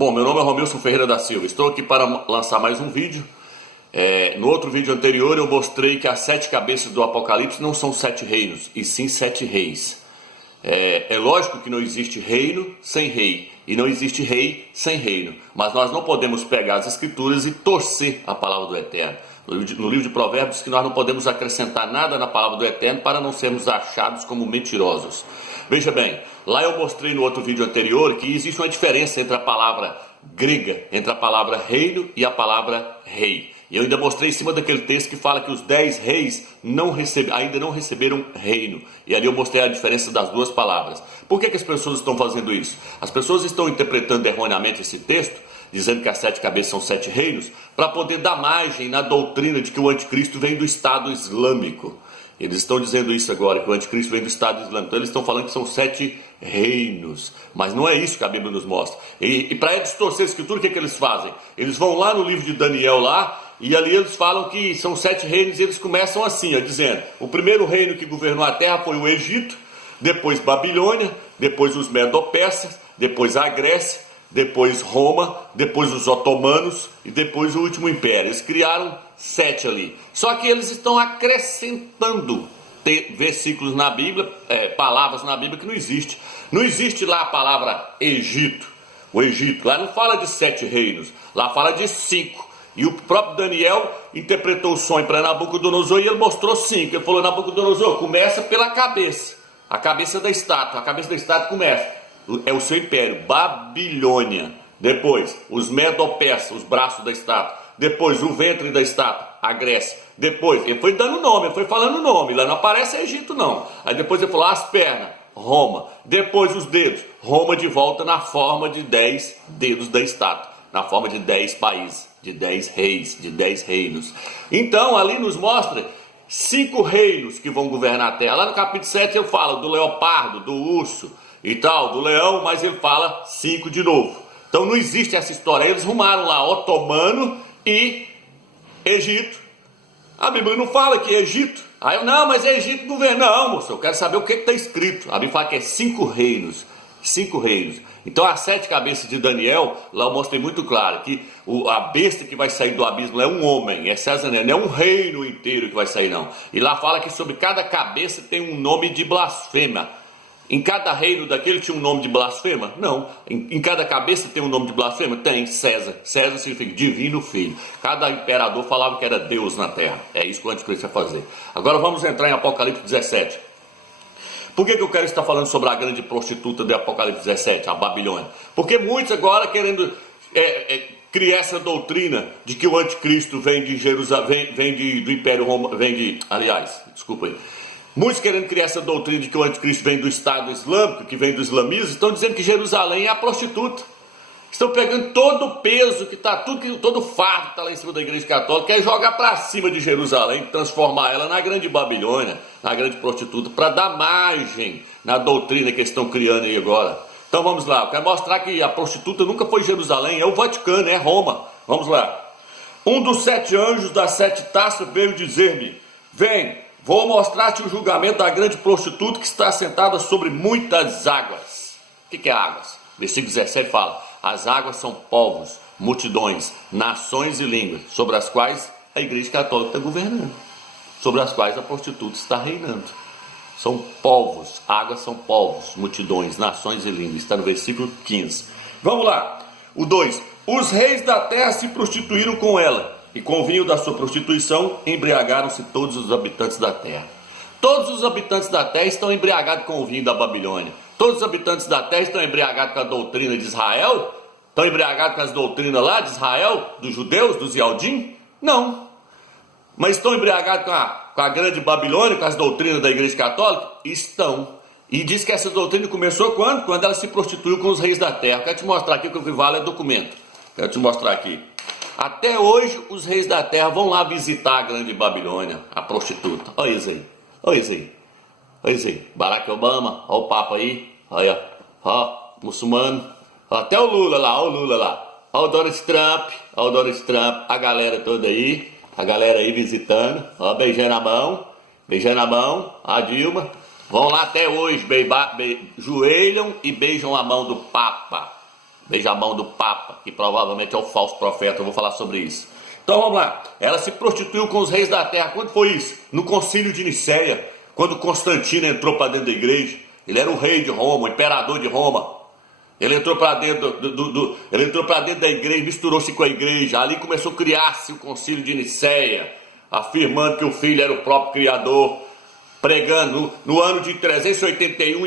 Bom, meu nome é Romilson Ferreira da Silva, estou aqui para lançar mais um vídeo. No outro vídeo anterior eu mostrei que as 7 cabeças do Apocalipse não são 7 reinos, e sim 7 reis. É lógico que não existe reino sem rei, e não existe rei sem reino, mas nós não podemos pegar as escrituras e torcer a palavra do Eterno. No livro de Provérbios diz que nós não podemos acrescentar nada na palavra do Eterno para não sermos achados como mentirosos. Veja bem, lá eu mostrei no outro vídeo anterior que existe uma diferença entre a palavra grega, entre a palavra reino e a palavra rei. E eu ainda mostrei em cima daquele texto que fala que os 10 reis ainda não receberam reino. E ali eu mostrei a diferença das duas palavras. Por que as pessoas estão fazendo isso? As pessoas estão interpretando erroneamente esse texto, dizendo que as 7 cabeças são 7 reinos, para poder dar margem na doutrina de que o anticristo vem do Estado Islâmico. Eles estão dizendo isso agora, que o anticristo vem do Estado Islâmico. Então eles estão falando que são 7 reinos. Mas não é isso que a Bíblia nos mostra. E para distorcer a escritura, o que eles fazem? Eles vão lá no livro de Daniel lá, e ali eles falam que são 7 reinos, e eles começam assim, dizendo: o primeiro reino que governou a terra foi o Egito, depois Babilônia, depois os Medo-Persas, depois a Grécia, depois Roma, depois os otomanos e depois o último império. Eles criaram 7 ali. Só que eles estão acrescentando versículos na Bíblia, palavras na Bíblia que não existe. Não existe lá a palavra Egito. O Egito, lá não fala de 7 reinos, lá fala de 5. E o próprio Daniel interpretou o sonho para Nabucodonosor e ele mostrou 5. Ele falou: Nabucodonosor, começa pela cabeça, a cabeça da estátua. A cabeça da estátua começa, é o seu império, Babilônia. Depois, os Medo-Persas, os braços da estátua. Depois, o ventre da estátua, a Grécia. Depois, ele foi dando nome, ele foi falando nome. Lá não aparece Egito, não. Aí depois ele falou: as pernas, Roma. Depois, os dedos, Roma de volta na forma de 10 dedos da estátua, na forma de 10 países, de 10 reis, de 10 reinos. Então, ali nos mostra 5 reinos que vão governar a terra. Lá no capítulo 7 eu falo do leopardo, do urso e tal, do leão, mas ele fala 5 de novo. Então não existe essa história. Eles rumaram lá otomano e Egito. A Bíblia não fala que é Egito. Aí eu, não, mas é Egito governa. Não, moço, eu quero saber o que está escrito. A Bíblia fala que é 5 reinos. 5 reinos. Então as 7 cabeças de Daniel, lá eu mostrei muito claro que a besta que vai sair do abismo é um homem, é César, não é um reino inteiro que vai sair, não. E lá fala que sobre cada cabeça tem um nome de blasfema. Em cada reino daquele tinha um nome de blasfema? Não. Em cada cabeça tem um nome de blasfema? Tem, César. César significa divino filho. Cada imperador falava que era Deus na terra. É isso que o anticristo vai fazer. Agora vamos entrar em Apocalipse 17. Por que eu quero estar falando sobre a grande prostituta de Apocalipse 17, a Babilônia? Porque muitos agora querendo criar essa doutrina de que o anticristo vem de Jerusalém, vem do Império Romano, muitos querendo criar essa doutrina de que o anticristo vem do Estado Islâmico, que vem do islamismo, estão dizendo que Jerusalém é a prostituta. Estão pegando todo o peso que está, todo o fardo que está lá em cima da igreja católica, quer jogar para cima de Jerusalém, transformar ela na grande Babilônia, na grande prostituta, para dar margem na doutrina que eles estão criando aí agora. Então vamos lá, eu quero mostrar que a prostituta nunca foi Jerusalém, é o Vaticano, é Roma. Vamos lá. Um dos 7 anjos das 7 taças veio dizer-me: vem, vou mostrar-te o julgamento da grande prostituta que está sentada sobre muitas águas. O que é águas? Versículo 17 fala: as águas são povos, multidões, nações e línguas, sobre as quais a igreja católica está governando, sobre as quais a prostituta está reinando. São povos, águas são povos, multidões, nações e línguas. Está no versículo 15. Vamos lá. O 2. Os reis da terra se prostituíram com ela, e com o vinho da sua prostituição embriagaram-se todos os habitantes da terra. Todos os habitantes da terra estão embriagados com o vinho da Babilônia. Todos os habitantes da terra estão embriagados com a doutrina de Israel? Estão embriagados com as doutrinas lá de Israel, dos judeus, dos Yaldim? Não. Mas estão embriagados com a grande Babilônia, com as doutrinas da igreja católica? Estão. E diz que essa doutrina começou quando? Quando ela se prostituiu com os reis da terra. Quero te mostrar aqui, o que vale é documento. Quero te mostrar aqui. Até hoje os reis da terra vão lá visitar a grande Babilônia, a prostituta. Olha isso aí. Olha isso aí. Olha isso aí. Barack Obama, olha o Papa aí. Olha, ó, muçulmano. Até o Lula lá, olha o Lula lá. Olha o Donald Trump, a galera toda aí. A galera aí visitando. Ó, beijando a mão, a Dilma. Vão lá até hoje, joelham e beijam a mão do Papa. Beija a mão do Papa, que provavelmente é o falso profeta, eu vou falar sobre isso. Então vamos lá, ela se prostituiu com os reis da terra. Quando foi isso? No concílio de Nicéia, quando Constantino entrou para dentro da igreja. Ele era o rei de Roma, o imperador de Roma. Ele entrou para dentro, ele entrou para dentro da igreja, misturou-se com a igreja. Ali começou a criar-se o concílio de Nicéia, afirmando que o filho era o próprio Criador, pregando. No ano de 381,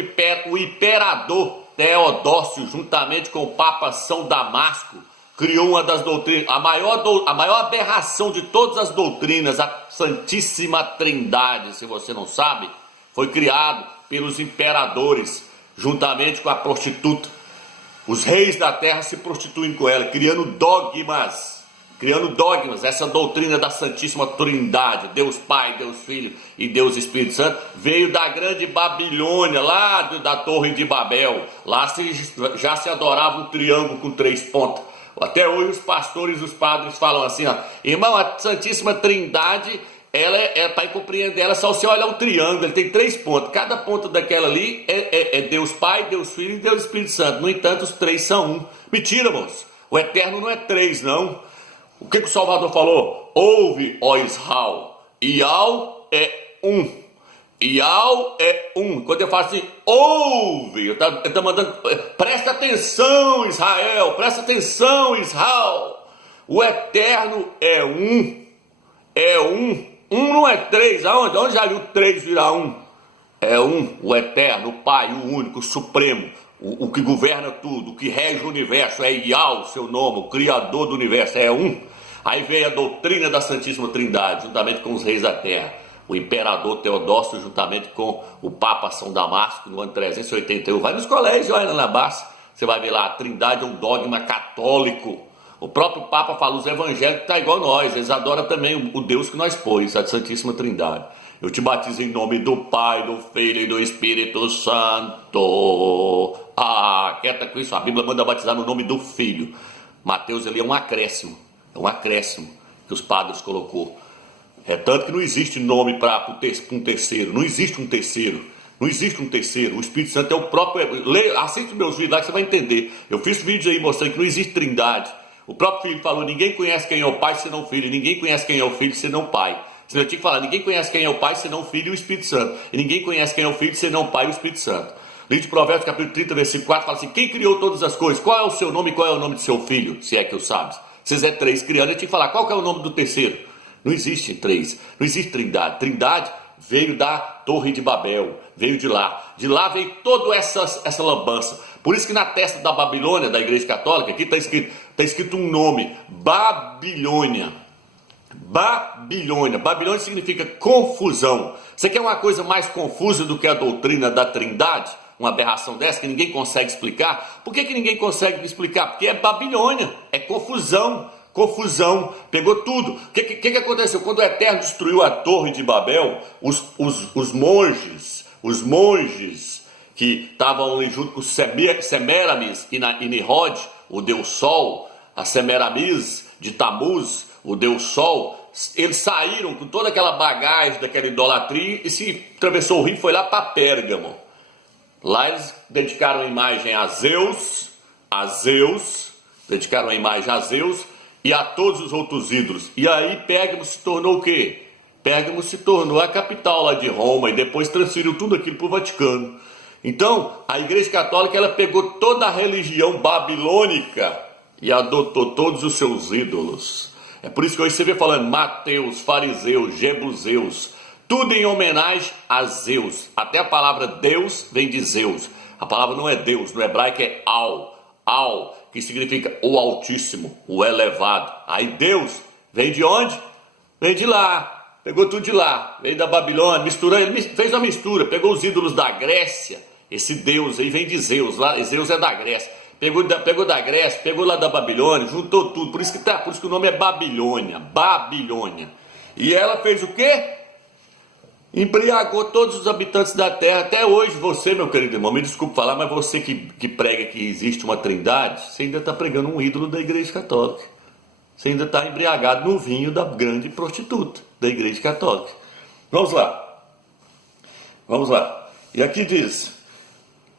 o imperador Teodócio, juntamente com o Papa São Damasco, criou uma das doutrinas, a maior aberração de todas as doutrinas, a Santíssima Trindade. Se você não sabe, foi criado pelos imperadores, juntamente com a prostituta. Os reis da terra se prostituem com ela, criando dogmas, essa doutrina da Santíssima Trindade, Deus Pai, Deus Filho e Deus Espírito Santo, veio da grande Babilônia, lá da Torre de Babel. Lá já se adorava um triângulo com 3 pontas. Até hoje os pastores e os padres falam assim, ó, irmão, a Santíssima Trindade, ela para compreender ela, só você olha um triângulo, ele tem 3 pontas, cada ponta daquela ali é Deus Pai, Deus Filho e Deus Espírito Santo. No entanto, os 3 são um. Mentira, moço, o eterno não é 3, não. O que o Salvador falou? Ouve, ó Israel, Iau é um. Iau é um. Quando eu falo assim, ouve, eu tô mandando, presta atenção, Israel, presta atenção, Israel. O eterno é um. É um. Um não é 3. Aonde? Onde já viu 3 virar 1? É um, o eterno, o Pai, o único, o supremo, o que governa tudo, o que rege o universo. É Iau, seu nome, o criador do universo, é um. Aí veio a doutrina da Santíssima Trindade, juntamente com os reis da terra. O imperador Teodócio, juntamente com o Papa São Damasco, no ano 381. Vai nos colégios, olha na base, você vai ver lá, a Trindade é um dogma católico. O próprio Papa fala, os evangélicos estão igual nós, eles adoram também o Deus que nós pôs, a Santíssima Trindade. Eu te batizo em nome do Pai, do Filho e do Espírito Santo. Ah, quieta com isso, a Bíblia manda batizar no nome do Filho. Mateus ali é um acréscimo que os padres colocou. É tanto que não existe nome para um terceiro, não existe um terceiro. Não existe um terceiro, o Espírito Santo é o próprio. Assiste meus vídeos lá que você vai entender. Eu fiz vídeos aí mostrando que não existe trindade. O próprio Filho falou, ninguém conhece quem é o Pai senão o Filho, ninguém conhece quem é o Filho senão o Pai. Senão eu tinha que falar, ninguém conhece quem é o Pai senão o Filho e o Espírito Santo. E ninguém conhece quem é o Filho senão o Pai e o Espírito Santo. Livro de Provérbios, capítulo 30, versículo 4, fala assim, quem criou todas as coisas? Qual é o seu nome e qual é o nome do seu filho? Se é que o sabes. Se é 3 criando, eu tinha que falar, qual que é o nome do terceiro? Não existe 3, não existe trindade. Trindade veio da Torre de Babel, veio de lá. De lá veio toda essa lambança. Por isso que na testa da Babilônia, da Igreja Católica, aqui está escrito um nome, Babilônia. Babilônia. Babilônia significa confusão. Você quer uma coisa mais confusa do que a doutrina da Trindade? Uma aberração dessa que ninguém consegue explicar? Por que ninguém consegue explicar? Porque é Babilônia, é confusão. Confusão, pegou tudo. O que aconteceu? Quando o Eterno destruiu a Torre de Babel, os monges que estavam ali junto com Semiramis e Nimrod, o Deus Sol, a Semiramis de Tamuz, o Deus Sol, eles saíram com toda aquela bagagem daquela idolatria e se atravessou o rio e foi lá para Pérgamo. Lá eles dedicaram a imagem a Zeus, dedicaram a imagem a Zeus e a todos os outros ídolos. E aí Pérgamo se tornou o quê? Pérgamo se tornou a capital lá de Roma e depois transferiu tudo aquilo para o Vaticano. Então, a Igreja Católica ela pegou toda a religião babilônica e adotou todos os seus ídolos. É por isso que hoje você vê falando Mateus, fariseus, jebuseus, tudo em homenagem a Zeus. Até a palavra Deus vem de Zeus. A palavra não é Deus, no hebraico é Al, que significa o Altíssimo, o elevado. Aí Deus vem de onde? Vem de lá, pegou tudo de lá, veio da Babilônia, misturou, ele fez uma mistura, pegou os ídolos da Grécia, esse Deus aí vem de Zeus, lá, Zeus é da Grécia, pegou da Grécia, pegou lá da Babilônia, juntou tudo, por isso que o nome é Babilônia. E ela fez o quê? Embriagou todos os habitantes da terra. Até hoje você, meu querido irmão, me desculpe falar, mas você que prega que existe uma trindade, você ainda está pregando um ídolo da Igreja Católica. Você ainda está embriagado no vinho da grande prostituta da Igreja Católica. Vamos lá. E aqui diz,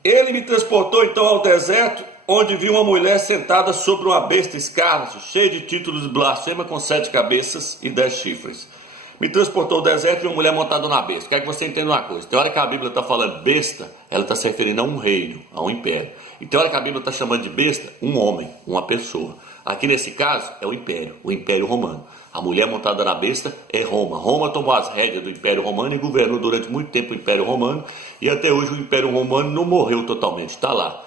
ele me transportou então ao deserto onde vi uma mulher sentada sobre uma besta escarlate, cheia de títulos de blasfema, com 7 cabeças e 10 chifres. Me transportou ao deserto e uma mulher montada na besta. Quero que você entenda uma coisa. Tem hora que a Bíblia está falando besta, ela está se referindo a um reino, a um império. E tem hora que a Bíblia está chamando de besta um homem, uma pessoa. Aqui nesse caso é o Império Romano. A mulher montada na besta é Roma. Roma tomou as rédeas do Império Romano e governou durante muito tempo o Império Romano. E até hoje o Império Romano não morreu totalmente. Está lá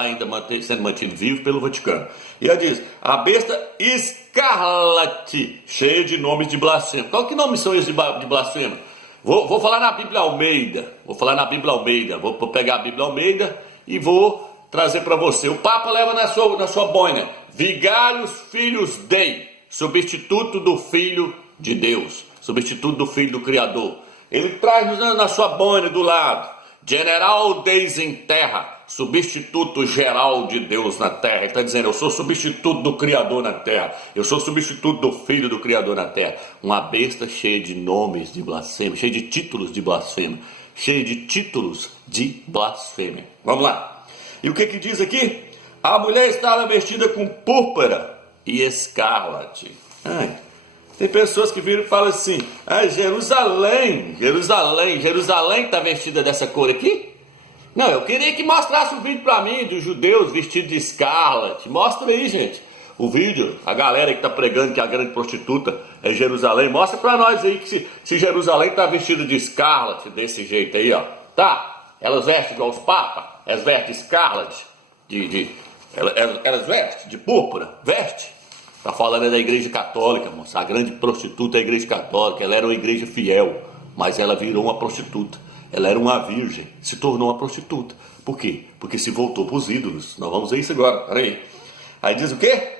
ainda sendo mantido vivo pelo Vaticano. E ela diz, a besta escarlate, cheia de nomes de blasfema. Qual que nomes são esses de blasfema? Vou falar na Bíblia Almeida. Vou pegar a Bíblia Almeida e vou trazer para você. O Papa leva na sua boina. Vigários Filhos Dei. Substituto do Filho de Deus, substituto do Filho do Criador. Ele traz na sua boina do lado, General Deus em terra, substituto geral de Deus na terra. Ele está dizendo, eu sou substituto do Criador na terra, eu sou substituto do Filho do Criador na terra. Uma besta cheia de nomes de blasfêmia, cheia de títulos de blasfêmia, cheia de títulos de blasfêmia. Vamos lá. E o que diz aqui? A mulher estava vestida com púrpura e escarlate. Tem pessoas que viram e falam assim, Jerusalém está vestida dessa cor aqui? Não, eu queria que mostrasse um vídeo para mim dos judeus vestidos de escarlate. Mostra aí, gente, o vídeo. A galera que está pregando que a grande prostituta é Jerusalém, mostra para nós aí que se Jerusalém está vestida de escarlate desse jeito aí, ó. Tá, elas vestem igual os papas, elas vestem escarlate, elas vestem de púrpura, veste. Está falando da igreja católica, moça. A grande prostituta é a igreja católica. Ela era uma igreja fiel, mas ela virou uma prostituta. Ela era uma virgem, se tornou uma prostituta. Por quê? Porque se voltou para os ídolos. Nós vamos ver isso agora, peraí. Aí diz o quê?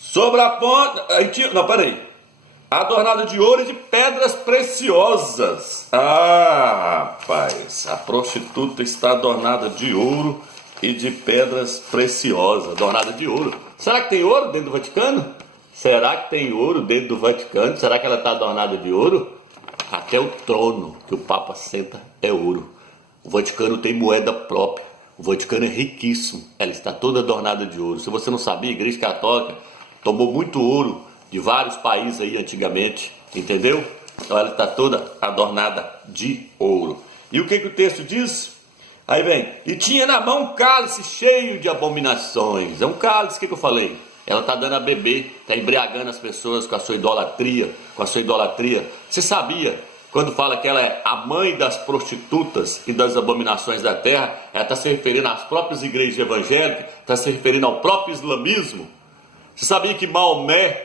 Sobre a ponta... Adornada de ouro e de pedras preciosas. Rapaz, a prostituta está adornada de ouro e de pedras preciosas, adornada de ouro. Será que tem ouro dentro do Vaticano? Será que tem ouro dentro do Vaticano? Será que ela está adornada de ouro? Até o trono que o Papa senta é ouro. O Vaticano tem moeda própria. O Vaticano é riquíssimo. Ela está toda adornada de ouro. Se você não sabia, a Igreja Católica tomou muito ouro de vários países aí antigamente, entendeu? Então ela está toda adornada de ouro. E o que o texto diz? Aí vem, e tinha na mão um cálice cheio de abominações. É um cálice, o que eu falei? Ela está dando a beber, está embriagando as pessoas com a sua idolatria, Você sabia, quando fala que ela é a mãe das prostitutas e das abominações da terra, ela está se referindo às próprias igrejas evangélicas, está se referindo ao próprio islamismo? Você sabia que Maomé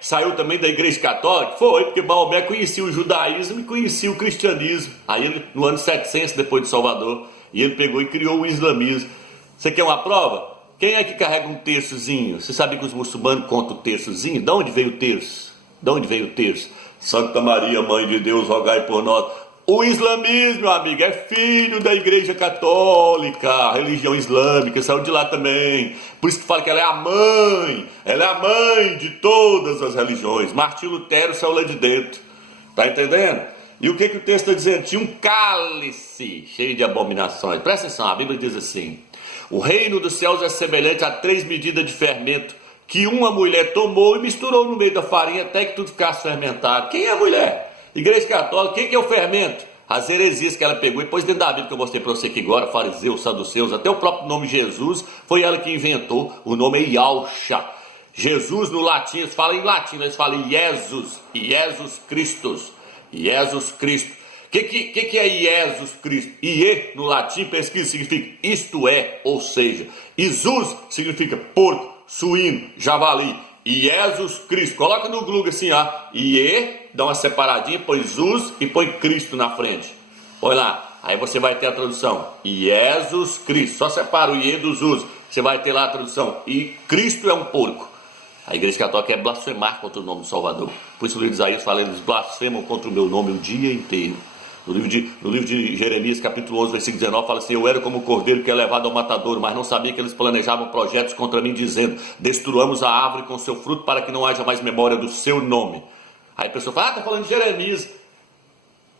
saiu também da igreja católica? Foi, porque Maomé conhecia o judaísmo e conhecia o cristianismo. Aí ele, no ano 700 depois de Salvador, e ele pegou e criou o islamismo. Você quer uma prova? Quem é que carrega um terçozinho? Você sabe que os muçulmanos contam o terçozinho? De onde veio o terço? Santa Maria, Mãe de Deus, rogai por nós. O islamismo, meu amigo, é filho da igreja católica, a religião islâmica, saiu de lá também. Por isso que fala que ela é a mãe de todas as religiões. Martinho Lutero saiu lá de dentro, tá entendendo? E o que o texto está dizendo? Tinha um cálice cheio de abominações. Presta atenção, a Bíblia diz assim, o reino dos céus é semelhante a 3 medidas de fermento que uma mulher tomou e misturou no meio da farinha até que tudo ficasse fermentado. Quem é a mulher? Igreja Católica, quem que é o fermento? As heresias que ela pegou, e depois dentro da Bíblia que eu mostrei para você aqui agora, fariseus, saduceus, até o próprio nome Jesus, foi ela que inventou, o nome é Yahusha. Jesus no latim, eles falam em latim, eles falam Jesus Christus. O que é Jesus Cristo? Ie no latim, pesquisa, significa isto é, ou seja. Isus significa porco, suíno, javali. Jesus Cristo, coloca no Google assim, ó, Ie, dá uma separadinha, põe Zus e põe Cristo na frente. Põe lá, aí você vai ter a tradução, Jesus Cristo, só separa o Ie do Zus, você vai ter lá a tradução, e Cristo é um porco. A Igreja Católica é blasfemar contra o nome do Salvador. Por isso o livro de Isaías fala, eles blasfemam contra o meu nome o dia inteiro. No livro de Jeremias, capítulo 11, versículo 19, fala assim, eu era como o cordeiro que é levado ao matadouro, mas não sabia que eles planejavam projetos contra mim, dizendo, destruamos a árvore com seu fruto para que não haja mais memória do seu nome. Aí a pessoa fala, está falando de Jeremias.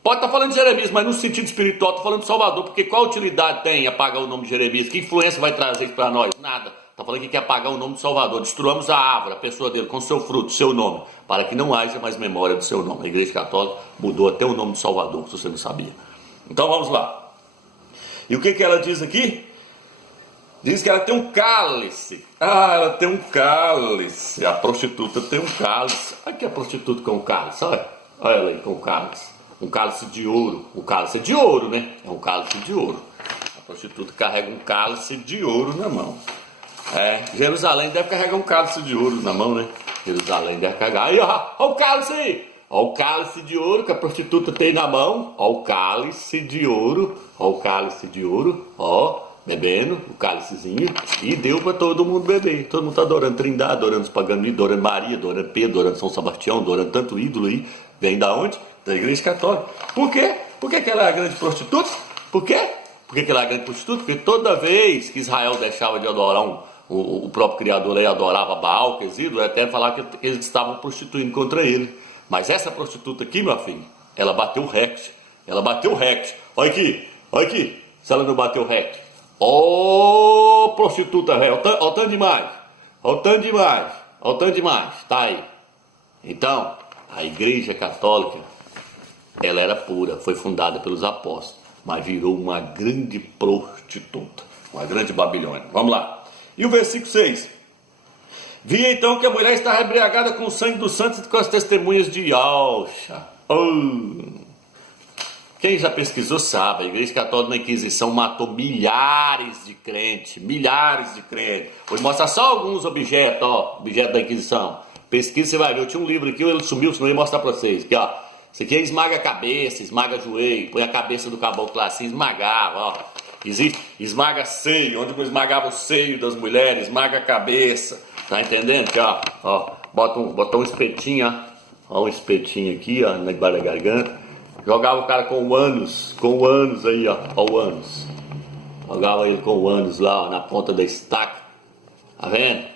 Pode estar falando de Jeremias, mas no sentido espiritual estou falando de Salvador, porque qual utilidade tem apagar o nome de Jeremias? Que influência vai trazer isso para nós? Nada. Está falando que quer apagar o nome de Salvador. Destruamos a árvore, a pessoa dele, com seu fruto, seu nome, para que não haja mais memória do seu nome. A Igreja Católica mudou até o nome de Salvador, se você não sabia. Então vamos lá. E o que ela diz aqui? Diz que ela tem um cálice. Ah, ela tem um cálice. A prostituta tem um cálice. Aqui a prostituta com um cálice, olha. Olha ela aí com um cálice. Um cálice de ouro. O cálice é de ouro, né? É um cálice de ouro. A prostituta carrega um cálice de ouro na mão. Jerusalém deve carregar um cálice de ouro na mão, né? Jerusalém deve carregar. Aí, ó o cálice aí. Ó o cálice de ouro que a prostituta tem na mão. Ó o cálice de ouro. Ó o cálice de ouro. Ó. Bebendo o cálicezinho e deu para todo mundo beber. Todo mundo está adorando Trindade, adorando os paganos, adorando Maria, adorando Pedro, adorando São Sebastião, adorando tanto ídolo aí. Vem da onde? Da Igreja Católica. Por quê? Por que ela é a grande prostituta? Por quê? Por que ela é a grande prostituta? Porque toda vez que Israel deixava de adorar o próprio Criador aí, adorava Baal, que é ídolo, até falar que eles estavam prostituindo contra ele. Mas essa prostituta aqui, meu filho, ela bateu o recorde. Ela bateu o recorde. Olha aqui. Se ela não bateu o recorde. Ô, prostituta velho, olha o tanto demais, tá aí. Então, a Igreja Católica, ela era pura, foi fundada pelos apóstolos, mas virou uma grande prostituta, uma grande Babilônia. Vamos lá. E o versículo 6. Vi então que a mulher estava embriagada com o sangue dos santos e com as testemunhas de Yahshua. Quem já pesquisou sabe, a Igreja Católica na Inquisição matou milhares de crentes. Vou mostrar só alguns objetos da Inquisição. Pesquisa, você vai ver, eu tinha um livro aqui, ele sumiu, senão eu ia mostrar para vocês. Aqui, ó. Isso aqui é esmaga a cabeça, esmaga o joelho, põe a cabeça do caboclo assim, esmagava, ó. Esmaga seio, onde eu esmagava o seio das mulheres, esmaga a cabeça. Tá entendendo? Aqui, ó. Bota um espetinho, ó. Um espetinho aqui, ó, na debaixo da garganta. Jogava o cara com o ânus aí, ó o ânus. Jogava ele com o ânus lá, ó, na ponta da estaca. Tá vendo?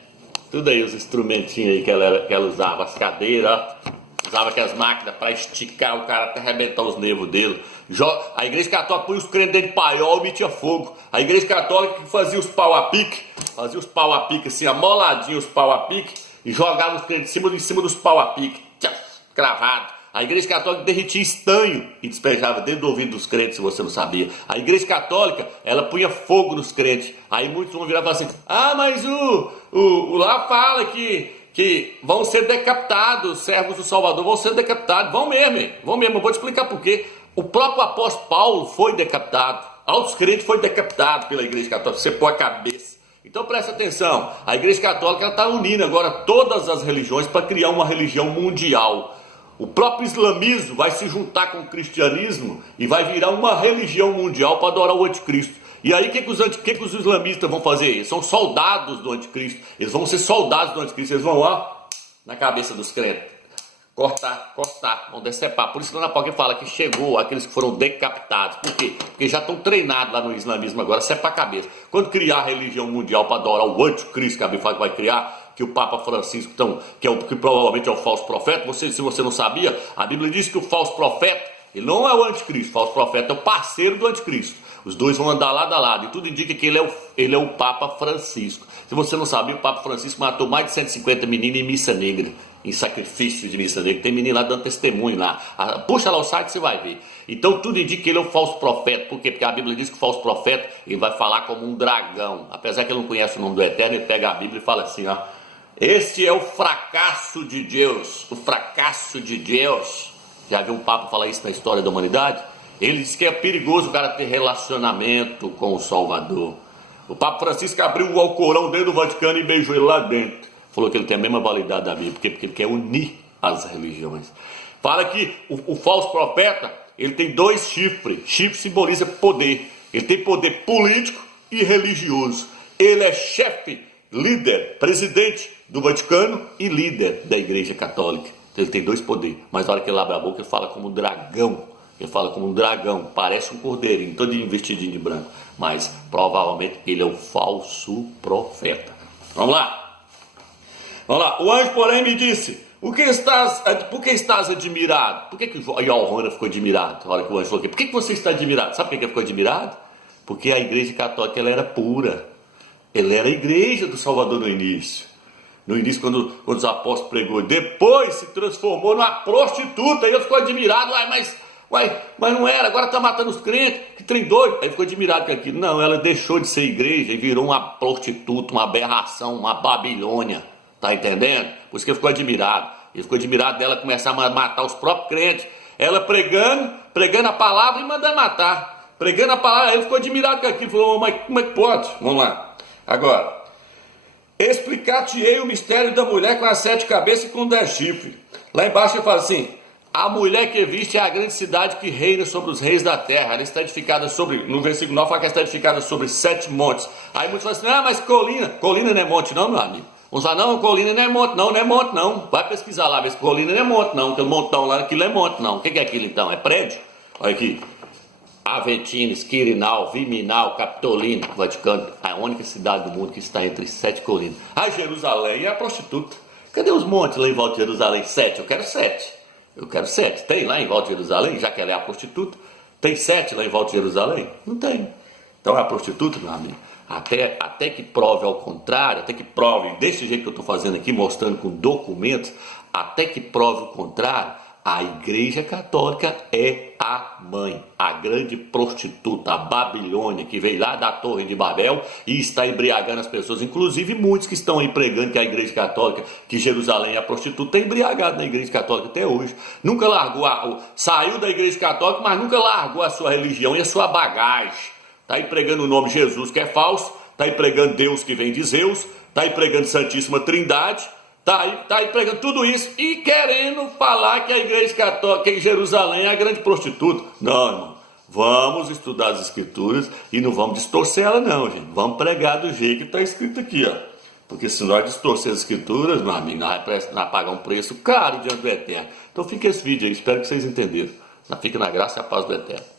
Tudo aí, os instrumentinhos aí que ela usava, as cadeiras, ó. Usava aquelas máquinas para esticar o cara até arrebentar os nervos dele. A Igreja Católica põe os crentes dentro de paiol e metia fogo. A Igreja Católica que fazia os pau a pique, assim, amoladinho os pau a pique, e jogava os crentes em cima dos pau a pique, cravado. A Igreja Católica derretia estanho e despejava dentro do ouvido dos crentes, se você não sabia. A Igreja Católica, ela punha fogo nos crentes. Aí muitos vão virar e falar assim, mas o lá fala que vão ser decapitados, servos do Salvador vão ser decapitados. Vão mesmo, eu vou te explicar por quê. O próprio apóstolo Paulo foi decapitado. Altos crentes foi decapitado pela Igreja Católica, você põe a cabeça. Então presta atenção, a Igreja Católica está unindo agora todas as religiões para criar uma religião mundial. O próprio islamismo vai se juntar com o cristianismo e vai virar uma religião mundial para adorar o anticristo. E aí o que os islamistas vão fazer? Eles são soldados do anticristo. Eles vão ser soldados do anticristo. Eles vão lá na cabeça dos crentes. Cortar, vão decepar. Por isso que lá na Apocalipse fala que chegou aqueles que foram decapitados. Por quê? Porque já estão treinados lá no islamismo agora, sepa a cabeça. Quando criar a religião mundial para adorar o anticristo, que a Bíblia fala que vai criar, que o Papa Francisco, que provavelmente é o falso profeta, se você não sabia, a Bíblia diz que o falso profeta, ele não é o anticristo, o falso profeta é o parceiro do anticristo. Os dois vão andar lado a lado, e tudo indica que ele é o Papa Francisco. Se você não sabia, o Papa Francisco matou mais de 150 meninos em missa negra, em sacrifício de missa negra. Tem menino lá dando testemunho lá. Puxa lá o site, você vai ver. Então tudo indica que ele é o falso profeta. Por quê? Porque a Bíblia diz que o falso profeta, ele vai falar como um dragão. Apesar que ele não conhece o nome do Eterno, ele pega a Bíblia e fala assim, ó. Este é o fracasso de Deus. O fracasso de Deus. Já viu um Papa falar isso na história da humanidade? Ele diz que é perigoso o cara ter relacionamento com o Salvador. O Papa Francisco abriu o Alcorão dentro do Vaticano e beijou ele lá dentro. Falou que ele tem a mesma validade da Bíblia. Porque ele quer unir as religiões. Fala que o falso profeta, ele tem 2 chifres. Chifre simboliza poder. Ele tem poder político e religioso. Ele é chefe, líder, presidente do Vaticano e líder da Igreja Católica. Então, ele tem 2 poderes. Mas na hora que ele abre a boca, ele fala como um dragão. Ele fala como um dragão, parece um cordeirinho, todo vestidinho de branco. Mas provavelmente ele é o falso profeta. Vamos lá. O anjo, porém, me disse: Por que estás admirado? Por que Johanna ficou admirado? A hora que o anjo falou aqui, por que você está admirado? Sabe por que ele ficou admirado? Porque a igreja católica ela era pura. Ela era a igreja do Salvador no início. No início, quando os apóstolos pregou, depois se transformou numa prostituta. Aí ele ficou admirado, mas não era, agora está matando os crentes, que trem doido. Aí ficou admirado com aquilo. Não, ela deixou de ser igreja e virou uma prostituta, uma aberração, uma Babilônia. Tá entendendo? Por isso que ele ficou admirado. Ele ficou admirado dela começar a matar os próprios crentes. Ela pregando a palavra e mandando matar. Pregando a palavra, ele ficou admirado com aquilo. Falou, mas como é que pode? Vamos lá. Agora, explicar-te-ei o mistério da mulher com as 7 cabeças e com 10 chifres. Lá embaixo ele fala assim, a mulher que viste é a grande cidade que reina sobre os reis da terra. Ela está edificada sobre, no versículo 9 fala que ela está edificada sobre 7 montes. Aí muitos falam assim, mas colina não é monte não, meu amigo. Uns falam, não, colina não é monte não. Vai pesquisar lá, ver se colina não é monte não, aquele montão lá, aquilo é monte não. O que é aquilo então? É prédio? Olha aqui. Aventines, Quirinal, Viminal, Capitolina, Vaticano, a única cidade do mundo que está entre 7 colinas. Jerusalém é a prostituta. Cadê os montes lá em volta de Jerusalém? 7, eu quero 7. Tem lá em volta de Jerusalém, já que ela é a prostituta? Tem 7 lá em volta de Jerusalém? Não tem. Então é a prostituta, meu amigo. Até que prove ao contrário, até que prove, desse jeito que eu estou fazendo aqui, mostrando com documentos, até que prove o contrário, a Igreja Católica é a mãe, a grande prostituta, a Babilônia, que veio lá da Torre de Babel e está embriagando as pessoas, inclusive muitos que estão aí pregando que a Igreja Católica, que Jerusalém é a prostituta, está embriagado na Igreja Católica até hoje. Nunca largou, saiu da Igreja Católica, mas nunca largou a sua religião e a sua bagagem. Está aí pregando o nome Jesus, que é falso, está aí pregando Deus, que vem de Zeus, está aí pregando Santíssima Trindade, tá aí pregando tudo isso e querendo falar que a Igreja Católica em Jerusalém é a grande prostituta. Não, irmão. Vamos estudar as Escrituras e não vamos distorcer ela não, gente. Vamos pregar do jeito que está escrito aqui, ó. Porque se nós distorcer as Escrituras, meu amigo, nós vamos pagar um preço caro diante do Eterno. Então fica esse vídeo aí, espero que vocês entenderam. Fique na graça e a paz do Eterno.